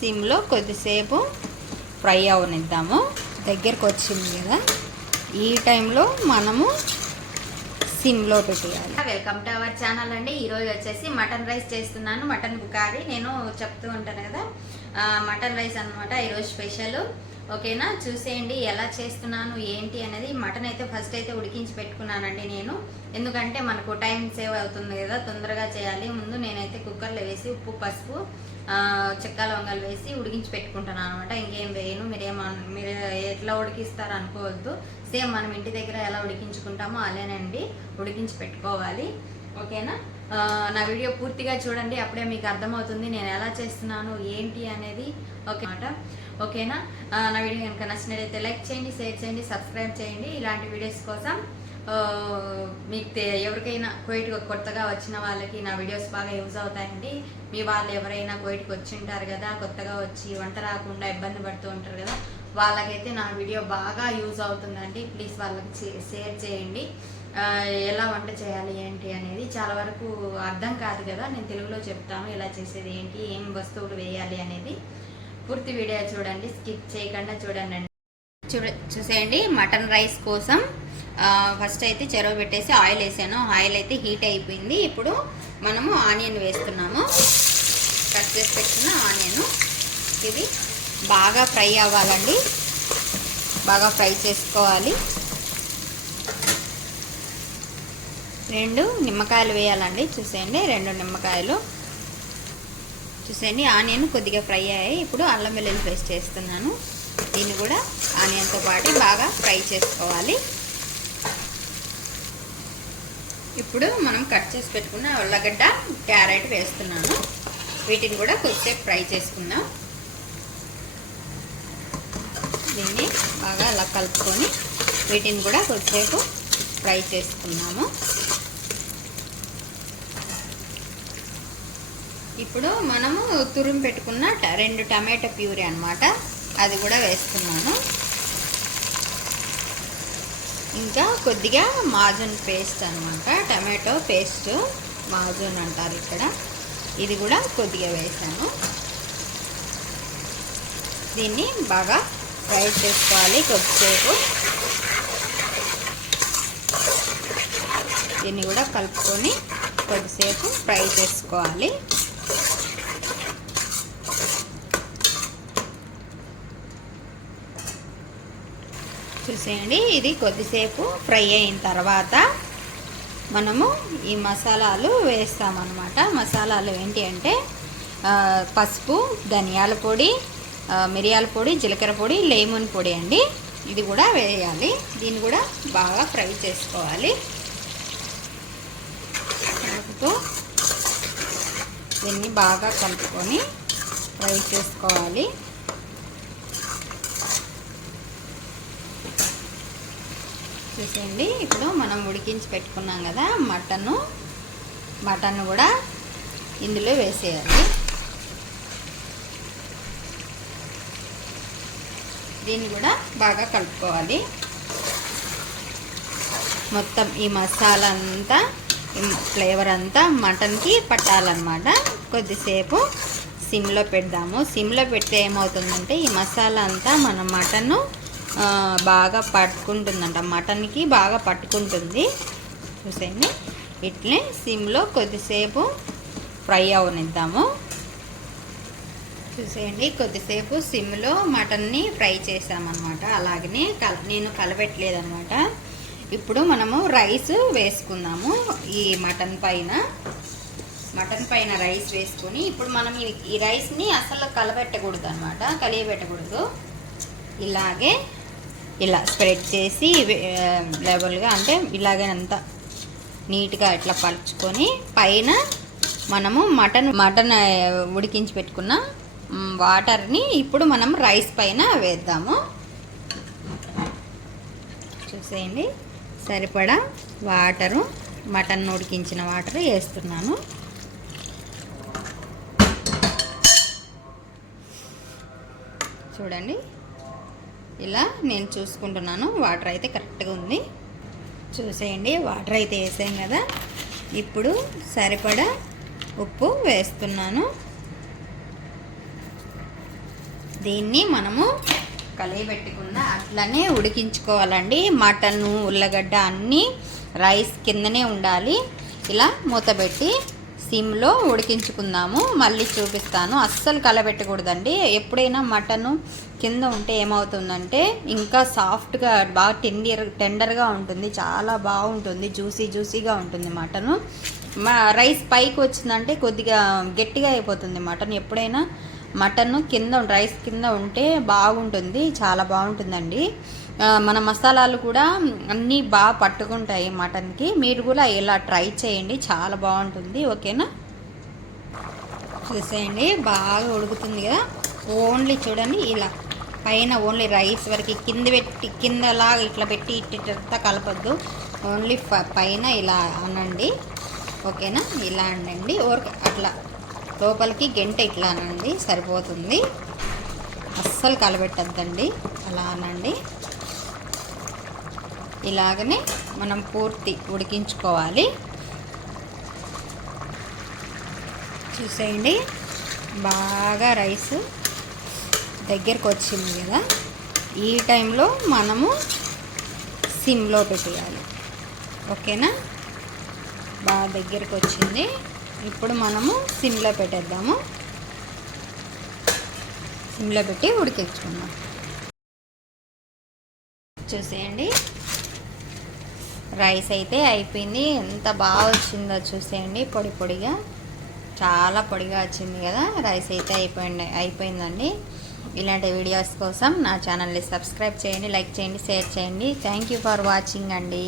సిమ్లో కొద్దిసేపు ఫ్రై అవనిద్దాము. దగ్గరకు వచ్చింది కదా. ఈ టైంలో మనము సిమ్లో పెట్టేయాలి. వెల్కమ్ టు అవర్ ఛానల్ అండి. ఈరోజు వచ్చేసి మటన్ రైస్ చేస్తున్నాను. మటన్ కర్రీ నేను చెప్తూ ఉంటాను కదా. మటన్ రైస్ అనమాట ఈరోజు స్పెషల్. ఓకేనా? చూసేయండి ఎలా చేస్తున్నాను ఏంటి అనేది మటన్ అయితే ఫస్ట్ అయితే ఉడికించి పెట్టుకున్నానండి నేను. ఎందుకంటే మనకు టైం సేవ్ అవుతుంది కదా తొందరగా చేయాలి. ముందు నేనైతే కుక్కర్లో వేసి ఉప్పు పసుపు చెక్క లవంగాలు వేసి ఉడికించి పెట్టుకుంటున్నాను అనమాట ఇంకేం వేయను. మీరేమో మీరు ఎట్లా ఉడికిస్తారు అనుకోవద్దు. సేమ్ మనం ఇంటి దగ్గర ఎలా ఉడికించుకుంటామో అలానండి ఉడికించి పెట్టుకోవాలి. ఓకేనా? నా వీడియో పూర్తిగా చూడండి అప్పుడే మీకు అర్థమవుతుంది నేను ఎలా చేస్తున్నాను ఏంటి అనేది. ఓకే మాట ఓకేనా? నా వీడియో కనుక నచ్చినట్లయితే లైక్ చేయండి షేర్ చేయండి సబ్స్క్రైబ్ చేయండి. ఇలాంటి వీడియోస్ కోసం మీకు ఎవరికైనా కోయిట్ కొత్తగా వచ్చిన వాళ్ళకి నా వీడియోస్ బాగా యూజ్ అవుతాయండి. మీ వాళ్ళు ఎవరైనా కోయిట్కి వచ్చి ఉంటారు కదా కొత్తగా వచ్చి వంట రాకుండా ఇబ్బంది పడుతూ ఉంటారు కదా వాళ్ళకైతే నా వీడియో బాగా యూజ్ అవుతుందండి. ప్లీజ్ వాళ్ళకి షేర్ చేయండి. ఎలా వంట చేయాలి ఏంటి అనేది చాలా వరకు అర్థం కాదు కదా. నేను తెలుగులో చెప్తాను ఎలా చేసేది ఏంటి ఏం వస్తువులు వేయాలి అనేది. పూర్తి వీడియో చూడండి స్కిప్ చేయకుండా చూడండి. చూడ చూసేయండి మటన్ రైస్ కోసం ఫస్ట్ అయితే చెరవ పెట్టేసి ఆయిల్ వేసాను. ఆయిల్ అయితే హీట్ అయిపోయింది. ఇప్పుడు మనము ఆనియన్ వేస్తున్నాము. కట్ చేసి పెట్టిన ఆనియన్. ఇది బాగా ఫ్రై అవ్వాలండి. బాగా ఫ్రై చేసుకోవాలి. రెండు నిమ్మకాయలు వేయాలండి. చూసేయండి రెండు నిమ్మకాయలు. చూసేయండి ఆనియన్ కొద్దిగా ఫ్రై అయ్యాయి. ఇప్పుడు అల్లం వెల్లుల్లి పేస్ట్ చేస్తున్నాను. దీన్ని కూడా ఆనియన్తో పాటు బాగా ఫ్రై చేసుకోవాలి. ఇప్పుడు మనం కట్ చేసి పెట్టుకున్న ఉల్లగడ్డ క్యారెట్ వేస్తున్నాను. వీటిని కూడా కొద్దిసేపు ఫ్రై చేసుకుందాం. దీన్ని బాగా అలా కలుపుకొని వీటిని కూడా కొద్దిసేపు ఫ్రై చేసుకున్నాము. ఇప్పుడు మనము తురుం పెట్టుకున్న ట- రెండు టమాటా ప్యూరీ అనమాట అది కూడా వేస్తున్నాను. ఇంకా కొద్దిగా మాజూన్ పేస్ట్ అనమాట టమాటో పేస్ట్ మాజూన్ అంటారు ఇక్కడ. ఇది కూడా కొద్దిగా వేసాను. దీన్ని బాగా ఫ్రై చేసుకోవాలి కొద్దిసేపు. దీన్ని కూడా కలుపుకొని కొద్దిసేపు ఫ్రై చేసుకోవాలి. చూసేయండి ఇది కొద్దిసేపు ఫ్రై అయిన తర్వాత మనము ఈ మసాలాలు వేస్తామన్నమాట. మసాలాలు ఏంటి అంటే పసుపు ధనియాల పొడి మిరియాల పొడి జీలకర్ర పొడి లెమన్ పొడి అండి. ఇది కూడా వేయాలి. దీన్ని కూడా బాగా ఫ్రై చేసుకోవాలి. కలుపుతూ దీన్ని బాగా కలుపుకొని ఫ్రై చేసుకోవాలి. చూసేయండి. ఇప్పుడు మనం ఉడికించి పెట్టుకున్నాం కదా మటను. మటన్ కూడా ఇందులో వేసేయాలి. దీన్ని కూడా బాగా కలుపుకోవాలి. మొత్తం ఈ మసాలా అంతా ఈ ఫ్లేవర్ అంతా మటన్కి పట్టాలన్నమాట. కొద్దిసేపు సిమ్లో పెడదాము. సిమ్లో పెడితే ఏమవుతుందంటే ఈ మసాలా అంతా మన మటన్ బాగా పట్టుకుంటుందంట. మటన్కి బాగా పట్టుకుంటుంది. చూసేయండి. ఇట్లే సిమ్లో కొద్దిసేపు ఫ్రై అవనిద్దాము. చూసేయండి. కొద్దిసేపు సిమ్లో మటన్ని ఫ్రై చేసామన్నమాట అలాగనే కల నేను కలపెట్టలేదన్నమాట ఇప్పుడు మనము రైస్ వేసుకుందాము ఈ మటన్ పైన. మటన్ పైన రైస్ వేసుకొని ఇప్పుడు మనం ఈ- ఈ రైస్ని అసలు కలబెట్టకూడదు అనమాట కలియబెట్టకూడదు. ఇలాగే ఇలా స్ప్రెడ్ చేసి లెవెల్గా అంటే ఇలాగే అంతా నీట్గా ఇట్లా పలుచుకొని పైన మనము మటన్ మటన్ ఉడికించి పెట్టుకున్న వాటర్ని ఇప్పుడు మనం రైస్ పైన వేద్దాము. చూసేయండి. సరిపడా వాటరు మటన్ ఉడికించిన వాటర్ వేస్తున్నాను. చూడండి. ఇలా నేను చూసుకుంటున్నాను. వాటర్ అయితే కరెక్ట్గా ఉంది. చూసేయండి. వాటర్ అయితే వేసాం కదా. ఇప్పుడు సరిపడా ఉప్పు వేస్తున్నాను. దీన్ని మనము కలియబెట్టుకున్న అట్లనే ఉడికించుకోవాలండి. మటన్ ఉల్లగడ్డ అన్నీ రైస్ కిందనే ఉండాలి. ఇలా మూతబెట్టి సిమ్లో ఉడికించుకుందాము. మళ్ళీ చూపిస్తాను. అస్సలు కలబెట్టకూడదండి. ఎప్పుడైనా మటను కింద ఉంటే ఏమవుతుందంటే ఇంకా సాఫ్ట్గా బాగా టెండర్ టెండర్గా ఉంటుంది. చాలా బాగుంటుంది. జ్యూసీ జ్యూసీగా ఉంటుంది మటను. మా రైస్ పైకి వచ్చిందంటే కొద్దిగా గట్టిగా అయిపోతుంది మటన్. ఎప్పుడైనా మటన్ కింద రైస్ కింద ఉంటే బాగుంటుంది చాలా బాగుంటుందండి. మన మసాలాలు కూడా అన్నీ బాగా పట్టుకుంటాయి మటన్కి. మీరు కూడా ఇలా ట్రై చేయండి చాలా బాగుంటుంది ఓకేనా? చూసేయండి బాగా ఉడుకుతుంది కదా. ఓన్లీ చూడండి ఇలా పైన ఓన్లీ రైస్ వరకు కింద పెట్టి కిందలా ఇట్లా పెట్టి ఇట్లా కలపద్దు. ఓన్లీ ప- పైన ఇలా అనండి ఓకేనా? ఇలా అనండి ఓర్ అట్లా లోపలికి గంట ఇట్లా అనండి సరిపోతుంది. అస్సలు కలబెట్టద్దండి అలా అనండి. ఇలాగనే మనం పూర్తి ఉడికించుకోవాలి. చూసేయండి బాగా రైస్ దగ్గరకు వచ్చింది కదా. ఈ టైంలో మనము సిమ్లో పెట్టేయాలి. ఓకేనా? బాగా దగ్గరకు వచ్చింది ఇప్పుడు మనము సిమ్లో పెట్టేద్దాము. సిమ్లో పెట్టి ఉడికించుకుందాం. చూసేయండి. రైస్ అయితే అయిపోయింది. ఎంత బాగా వచ్చిందో చూసేయండి. పొడి పొడిగా. చాలా పొడిగా వచ్చింది కదా. రైస్ అయితే అయిపోయింది అయిపోయిందండి. ఇలాంటి వీడియోస్ కోసం నా ఛానల్ని సబ్స్క్రైబ్ చేయండి లైక్ చేయండి షేర్ చేయండి. థ్యాంక్ యూ ఫర్ వాచింగ్ అండి.